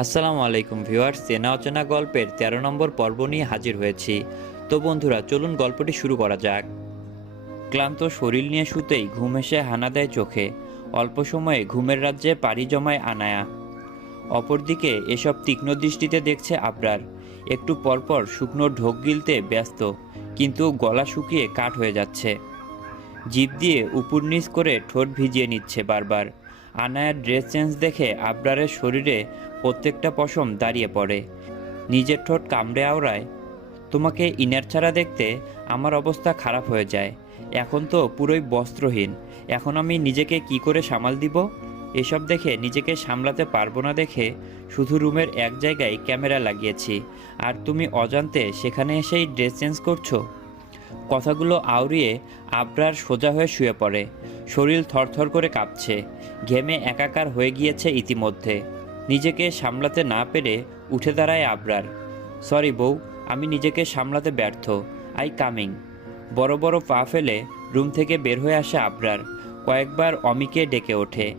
আসসালামু আলাইকুম ভিউয়ার্স চেনা অচেনা গল্পের তেরো নম্বর পর্ব নিয়ে হাজির হয়েছি। তো বন্ধুরা, চলুন গল্পটি শুরু করা যাক। ক্লান্ত শরীর নিয়ে শুতেই ঘুম এসে হানা দেয় চোখে। অল্প সময়ে ঘুমের রাজ্যে পাড়ি জমায় আনায়া। অপরদিকে এসব তীক্ষ্ণ দৃষ্টিতে দেখছে আবরার। একটু পরপর শুকনো ঢোক গিলতে ব্যস্ত, কিন্তু গলা শুকিয়ে কাঠ হয়ে যাচ্ছে। জিভ দিয়ে উপর নিচ করে ঠোঁট ভিজিয়ে নিচ্ছে বারবার। আনায়ার ড্রেস চেঞ্জ দেখে আবরারের শরীরে প্রত্যেকটা পশম দাঁড়িয়ে পড়ে। নিজের ঠোঁট কামড়ে আওড়ায়, তোমাকে ইনার ছাড়া দেখতে আমার অবস্থা খারাপ হয়ে যায়। এখন তো পুরোই বস্ত্রহীন। এখন আমি নিজেকে কি করে সামাল দিব? এসব দেখে নিজেকে সামলাতে পারব না দেখে শুধু রুমের এক জায়গায় ক্যামেরা লাগিয়েছি। আর তুমি অজান্তে সেখানে এসেই ড্রেস চেঞ্জ করছ? কথাগুলো আউড়িয়ে আবরার সোজা হয়ে শুয়ে পড়ে। শরীর থরথর করে কাঁপছে। ঘেমে একাকার হয়ে গিয়েছে ইতিমধ্যে। নিজেকে সামলাতে না পেরে উঠে দাঁড়ায় আবরার। সরি বউ, আমি নিজেকে সামলাতে ব্যর্থ। I coming. বড় বড় পা ফেলে রুম থেকে বের হয়ে আসে আবরার। কয়েকবার অমিকে ডেকে ওঠে।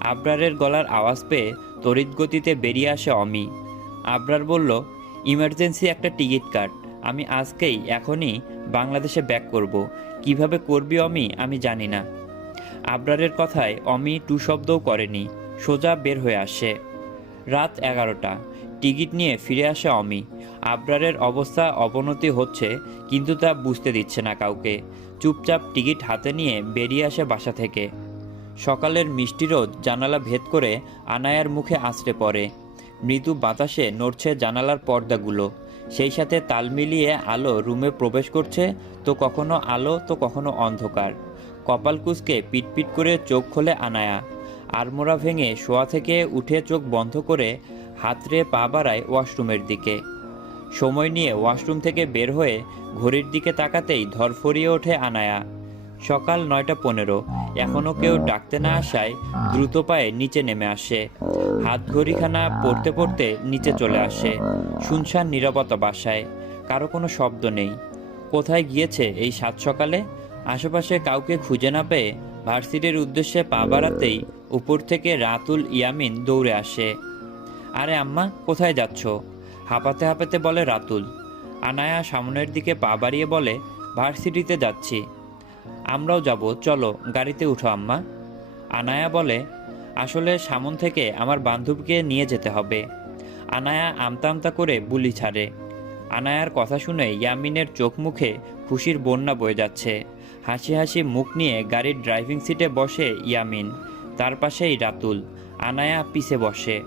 আবরারের গলার আওয়াজ পেয়ে তড়িৎ গতিতে বেরিয়ে আসে অমি। আবরার বলল, ইমার্জেন্সি একটা টিকিট কাট। আমি আজকেই এখনই বাংলাদেশে ব্যাক করব। কীভাবে করবি অমি, আমি জানি না। আবরারের কথায় অমি টু শব্দও করেনি, সোজা বের হয়ে আসে। রাত এগারোটা, টিকিট নিয়ে ফিরে আসে অমি। আবরারের অবস্থা অবনতি হচ্ছে, কিন্তু তা বুঝতে দিচ্ছে না কাউকে। চুপচাপ টিকিট হাতে নিয়ে বেরিয়ে আসে বাসা থেকে। সকালের মিষ্টি রোদ জানালা ভেদ করে আনায়ার মুখে আঁচড়ে পড়ে। মৃদু বাতাসে নড়ছে জানালার পর্দাগুলো। সেই সাথে তাল মিলিয়ে আলো রুমে প্রবেশ করছে, তো কখনো আলো, তো কখনো অন্ধকার। কপাল কুচকে পিটপিট করে চোখ খোলে আনায়া। আরমোড়া ভেঙে শোয়া থেকে উঠে চোখ বন্ধ করে হাতরে পা বাড়ায় ওয়াশরুমের দিকে। সময় নিয়ে ওয়াশরুম থেকে বের হয়ে ঘড়ির দিকে তাকাতেই ধরফরিয়ে ওঠে আনায়া। সকাল নয়টা পনেরো। এখনও কেউ ডাকতে না আসায় দ্রুত পায়ে নিচে নেমে আসে। হাত ঘড়িখানা পড়তে পড়তে নিচে চলে আসে। শুনশান নিরবতা বাসায়। কারও কোনো শব্দ নেই। কোথায় গিয়েছে এই সাত সকালে? আশেপাশে কাউকে খুঁজে না পেয়ে ভার্সিটির উদ্দেশ্যে পা বাড়াতেই উপর থেকে রাতুল ইয়ামিন দৌড়ে আসে। আরে আম্মা, কোথায় যাচ্ছ? হাঁপাতে হাঁপাতে বলে রাতুল। আনায়া সামনের দিকে পা বাড়িয়ে বলে, ভার্সিটিতে যাচ্ছি। আমরাও যাব, চলো, গাড়িতে উঠো আম্মা। আনায়া বলে, আসলে সামন থেকে আমার বান্ধবীকে নিয়ে যেতে হবে। আনায়া আমতা আমতা করে বুলি ছাড়ে। আনায়ার কথা শুনে ইয়ামিনের চোখ মুখে খুশির বন্যা বয়ে যাচ্ছে। হাসি হাসি মুখ নিয়ে গাড়ির ড্রাইভিং সিটে বসে ইয়ামিন, তার পাশেই রাতুল। আনায়া পিছে বসে।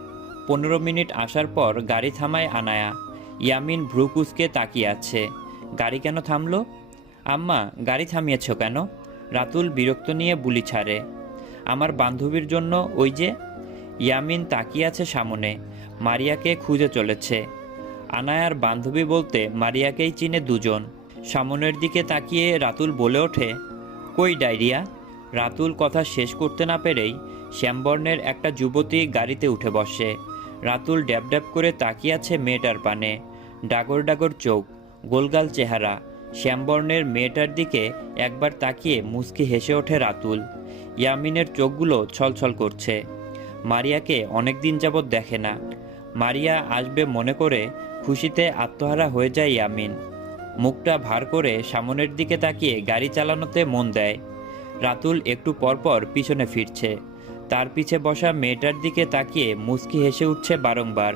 পনেরো মিনিট আসার পর গাড়ি থামায় আনায়া। ইয়ামিন ভ্রুকুচকে তাকিয়ে আছে। গাড়ি কেন থামলো? আম্মা, গাড়ি থামিয়েছ কেন? রাতুল বিরক্ত নিয়ে বুলি ছাড়ে। আমার বান্ধবীর জন্য ওই যে, ইয়ামিন তাকিয়ে আছে সামনে, মারিয়াকে খুঁজে চলেছে। আনায়ার বান্ধবী বলতে মারিয়াকেই চিনে দুজন। সামনের দিকে তাকিয়ে রাতুল বলে ওঠে, কই ডায়রিয়া? রাতুল কথা শেষ করতে না পেরেই শ্যামবর্ণের একটা যুবতী গাড়িতে উঠে বসে। রাতুল ড্যাব ড্যাব করে তাকিয়ে আছে মেয়েটার পানে। ডাগর ডাগর চোখ, গোলগাল চেহারা শ্যামবর্ণের মেয়েটার দিকে একবার তাকিয়ে মুচকি হেসে ওঠে রাতুল। ইয়ামিনের চোখগুলো ছলছল করছে। মারিয়াকে অনেক দিন যাবৎ দেখে না। মারিয়া আসবে মনে করে খুশিতে আত্মহারা হয়ে যায় ইয়ামিন। মুখটা ভার করে সামনের দিকে তাকিয়ে গাড়ি চালানোতে মন দেয়। রাতুল একটু পরপর পিছনে ফিরছে। তার পিছে বসা মেয়েটার দিকে তাকিয়ে মুচকি হেসে উঠছে বারংবার।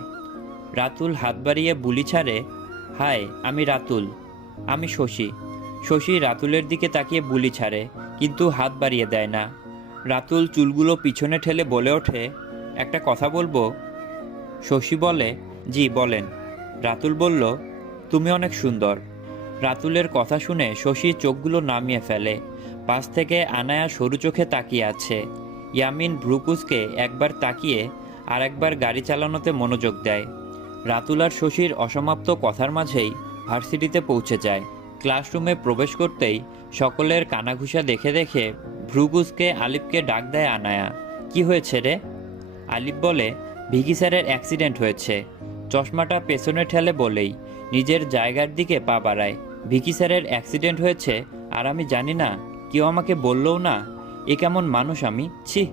রাতুল হাত বাড়িয়ে বুলি ছাড়ে হাই আমি রাতুল। আমি শশী। শশী রাতুলের দিকে তাকিয়ে বুলি ছাড়ে, কিন্তু হাত বাড়িয়ে দেয় না। রাতুল চুলগুলো পিছনে ঠেলে বলে ওঠে, একটা কথা বলব? শশী বলে, জি, বলেন। রাতুল বলল, তুমি অনেক সুন্দর। রাতুলের কথা শুনে শশী চোখগুলো নামিয়ে ফেলে, পাশ থেকে আনায়া সরু চোখে তাকিয়ে আছে। ইয়ামিন ভ্রুকুসকে একবার তাকিয়ে আর একবার গাড়ি চালানোতে মনোযোগ দেয়। রাতুল আর শশীর অসমাপ্ত কথার মাঝেই ভার্সিটিতে পৌঁছে যায়। ক্লাসরুমে প্রবেশ করতেই সকলের কানাঘুষা দেখে দেখে ভ্রুগুসকে আলিফকে ডাক দেয় আনায়া। কি হয়েছে রে? আলিফ বলে, ভিকি স্যারের অ্যাক্সিডেন্ট হয়েছে। চশমাটা পেছনে ঠেলে বলেই নিজের জায়গার দিকে পা বাড়ায়। ভিকি স্যারের অ্যাক্সিডেন্ট হয়েছে আর আমি জানি না, কেউ আমাকে বললও না, এ কেমন মানুষ আমি? ছি!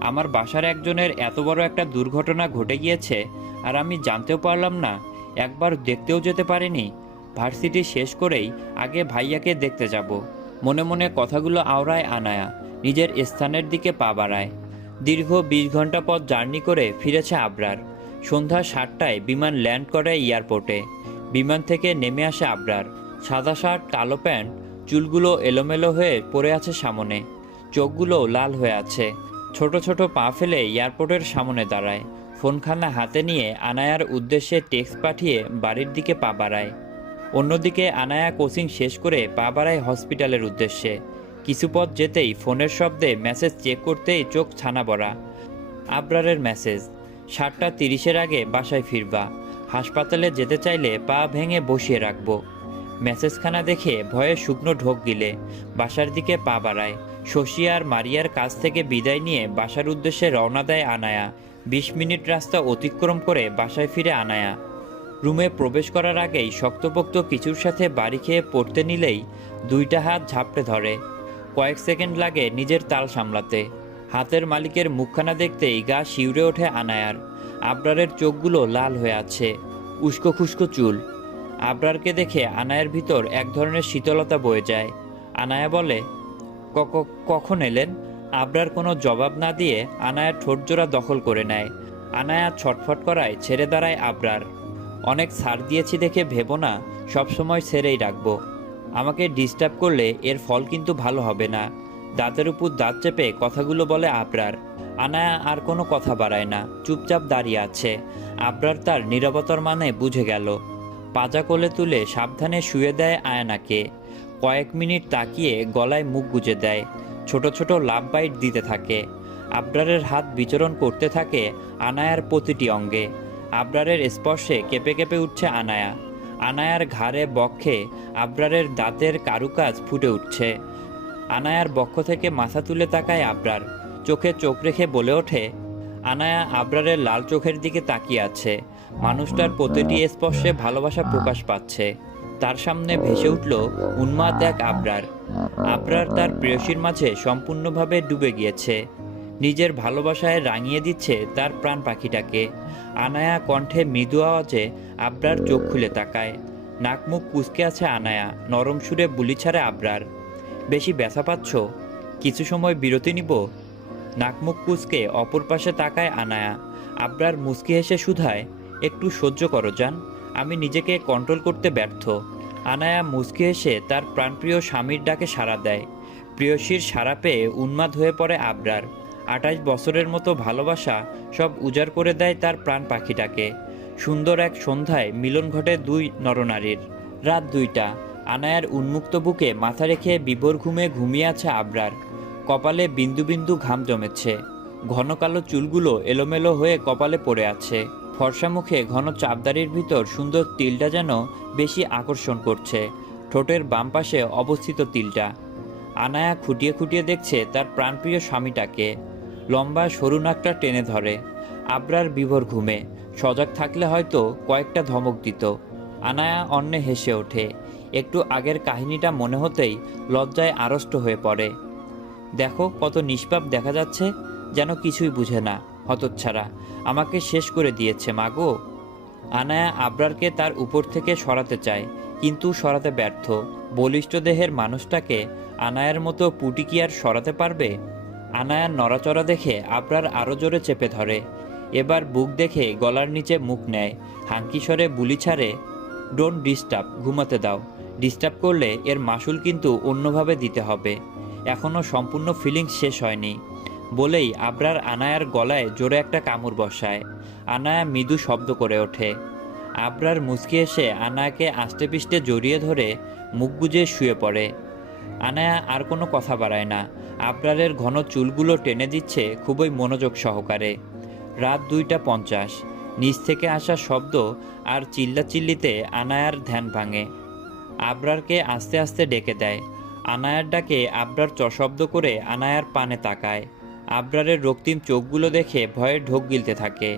আমার বাসার একজনের এত বড় একটা দুর্ঘটনা ঘটে গিয়েছে আর আমি জানতেও পারলাম না একবার দেখতেও যেতে পারিনি। ভার্সিটি শেষ করেই আগে ভাইয়াকে দেখতে যাব। মনে মনে কথাগুলো আওড়ায় আনায়া নিজের স্থানের দিকে পা বাড়ায়। দীর্ঘ বিশ ঘণ্টা পথ জার্নি করে ফিরেছে আবরার। সন্ধ্যা সাতটায় বিমান ল্যান্ড করে এয়ারপোর্টে। বিমান থেকে নেমে আসে আবরার। সাদা শার্ট, কালো প্যান্ট, চুলগুলো এলোমেলো হয়ে পড়ে আছে সামনে। চোখগুলো লাল হয়ে আছে। ছোট ছোট পা ফেলে এয়ারপোর্টের সামনে দাঁড়ায়। ফোনখানা হাতে নিয়ে আনায়ার উদ্দেশ্যে টেক্সট পাঠিয়ে বাড়ির দিকে পা বাড়ায়। অন্যদিকে আনায়া কোচিং শেষ করে পা বাড়ায় হসপিটালের উদ্দেশ্যে। কিছু পথ যেতেই ফোনের শব্দে মেসেজ চেক করতেই চোখ ছানা বড়া। আবরারের মেসেজ, সাতটা তিরিশের আগে বাসায় ফিরবা। হাসপাতালে যেতে চাইলে পা ভেঙে বসিয়ে রাখব। মেসেজখানা দেখে ভয়ে শুকনো ঢোক গিলে, বাসার দিকে পা বাড়ায়। শশী আর মারিয়ার কাছ থেকে বিদায় নিয়ে বাসার উদ্দেশ্যে রওনা দেয় আনায়া। বিশ মিনিট রাস্তা অতিক্রম করে বাসায় ফিরে আনায়া। রুমে প্রবেশ করার আগেই শক্তপোক্ত কিছুর সাথে বাড়ি খেয়ে পড়তে নিলেই দুইটা হাত ঝাপটে ধরে। কয়েক সেকেন্ড লাগে নিজের তাল সামলাতে। হাতের মালিকের মুখখানা দেখতেই গা শিউরে ওঠে আনায়ার। আবরারের চোখগুলো লাল হয়ে আছে। উস্কো খুস্কো চুল। আবরারকে দেখে আনায়ের ভিতর এক ধরনের শীতলতা বয়ে যায়। আনায়া বলে, "ক- ক- কখন এলেন? আবরার কোনো জবাব না দিয়ে আনায়ার ঠোঁটজোড়া দখল করে নেয়। আনায়া ছটফট করায় ছেড়ে দাঁড়ায় আবরার। অনেক ছাড় দিয়েছি দেখে ভেবো না সবসময় ছেড়েই রাখব। আমাকে ডিস্টার্ব করলে এর ফল কিন্তু ভালো হবে না। দাঁতের উপর দাঁত চেপে কথাগুলো বলে আবরার। আনায়া আর কোনো কথা বাড়ায় না, চুপচাপ দাঁড়িয়ে আছে। আবরার তার নীরবতার মানে বুঝে গেল। পাজা কোলে তুলে সাবধানে শুয়ে দেয় আয়নাকে। কয়েক মিনিট তাকিয়ে গলায় মুখ গুজে দেয়। ছোট ছোট লাভ বাইট দিতে থাকে। আবরারের হাত বিচরণ করতে থাকে আনায়ার প্রতিটি অঙ্গে। আবরারের স্পর্শে কেঁপে কেঁপে উঠছে আনায়া। আনায়ার ঘাড়ে, বক্ষে আবরারের দাঁতের কারুকাজ ফুটে উঠছে। আনায়ার বক্ষ থেকে মাথা তুলে তাকায় আবরার। চোখে চোখ রেখে বলে ওঠে, আনায়া, আবরারের লাল চোখের দিকে তাকিয়ে আছে। মানুষটার প্রতিটি স্পর্শে ভালোবাসা প্রকাশ পাচ্ছে। তার সামনে ভেসে উঠল উন্মাদ এক আবরার। আবরার তার প্রেয়সীর মাঝে সম্পূর্ণভাবে ডুবে গিয়েছে। নিজের ভালোবাসায় রাঙিয়ে দিচ্ছে তার প্রাণ পাখিটাকে। আনায়া কণ্ঠে মৃদু আওয়াজে আবরার চোখ খুলে তাকায়। নাক মুখ কুচকে আছে আনায়া নরম সুরে বুলি ছাড়ে আবরার। বেশি ব্যথা পাচ্ছ? কিছু সময় বিরতি নিব? নাক মুখ কুচকে অপর পাশে তাকায় আনায়া। আবরার মুচকি হেসে শুধায় একটু সহ্য করো যান আমি নিজেকে কন্ট্রোল করতে ব্যর্থ। আনায়া মুচকে এসে তার প্রাণপ্রিয় স্বামীর ডাকে সাড়া দেয়। প্রিয়সীর সাড়া পেয়ে উন্মাদ হয়ে পড়ে আবরার। আঠাশ বছরের মতো ভালোবাসা সব উজাড় করে দেয় তার প্রাণ পাখিটাকে। সুন্দর এক সন্ধ্যায় মিলন ঘটে দুই নরনারীর। রাত দুইটা, আনায়ার উন্মুক্ত বুকে মাথা রেখে বিভোর ঘুমে ঘুমিয়ে আছে আবরার। কপালে বিন্দু বিন্দু ঘাম জমেছে। ঘন কালো চুলগুলো এলোমেলো হয়ে কপালে পড়ে আছে। ফর্সা মুখে ঘন চাপদারির ভিতর সুন্দর তিলটা যেন বেশি আকর্ষণ করছে। ঠোঁটের বাম পাশে অবস্থিত তিলটা। আনায়া খুঁটিয়ে খুঁটিয়ে দেখছে তার প্রাণপ্রিয় স্বামীটাকে। লম্বা, সরু নাকটা টেনে ধরে। আবরার বিভোর ঘুমে। সজাগ থাকলে হয়তো কয়েকটা ধমক দিত। আনায়া অন্যে হেসে ওঠে। একটু আগের কাহিনীটা মনে হতেই লজ্জায় আড়ষ্ট হয়ে পড়ে। দেখো কত নিষ্পাপ দেখা যাচ্ছে, যেন কিছুই বুঝে না। হতচ্ছাড়া। আমাকে শেষ করে দিয়েছে মাগো আনায়া আবরারকে তার উপর থেকে সরাতে চায়, কিন্তু সরাতে ব্যর্থ। বলিষ্ঠ দেহের মানুষটাকে আনায়ার মতো পুটি কি আর সরাতে পারবে? আনায়ার নড়াচড়া দেখে আবরার আরও জোরে চেপে ধরে। এবার বুক দেখে গলার নিচে মুখ নেয়। হাঙ্কিস্বরে বুলি ছাড়ে ডোন্ট ডিস্টার্ব ঘুমাতে দাও। ডিস্টার্ব করলে এর মাসুল কিন্তু অন্যভাবে দিতে হবে। এখনও সম্পূর্ণ ফিলিংস শেষ হয়নি। বলেই আবরার আনায়ার গলায় জোরে একটা কামড় বসায়। আনায়া মৃদু শব্দ করে ওঠে। আবরার মুচকি এসে আনায়াকে আষ্টে পিষ্টে জড়িয়ে ধরে মুখ গুজে শুয়ে পড়ে। আনায়া আর কোনো কথা বাড়ায় না। আবরারের ঘন চুলগুলো টেনে দিচ্ছে খুবই মনোযোগ সহকারে। রাত দুইটা পঞ্চাশ। নিচ থেকে আসা শব্দ আর চিল্লাচিল্লিতে আনায়ার ধ্যান ভাঙে। আবরারকে আস্তে আস্তে ডেকে দেয়। আনায়ার ডাকে আবরার চশব্দ করে আনায়ার পানে তাকায়। আবরারের রক্তিম চোখগুলো দেখে ভয়ে ঢোক গিলতে থাকে।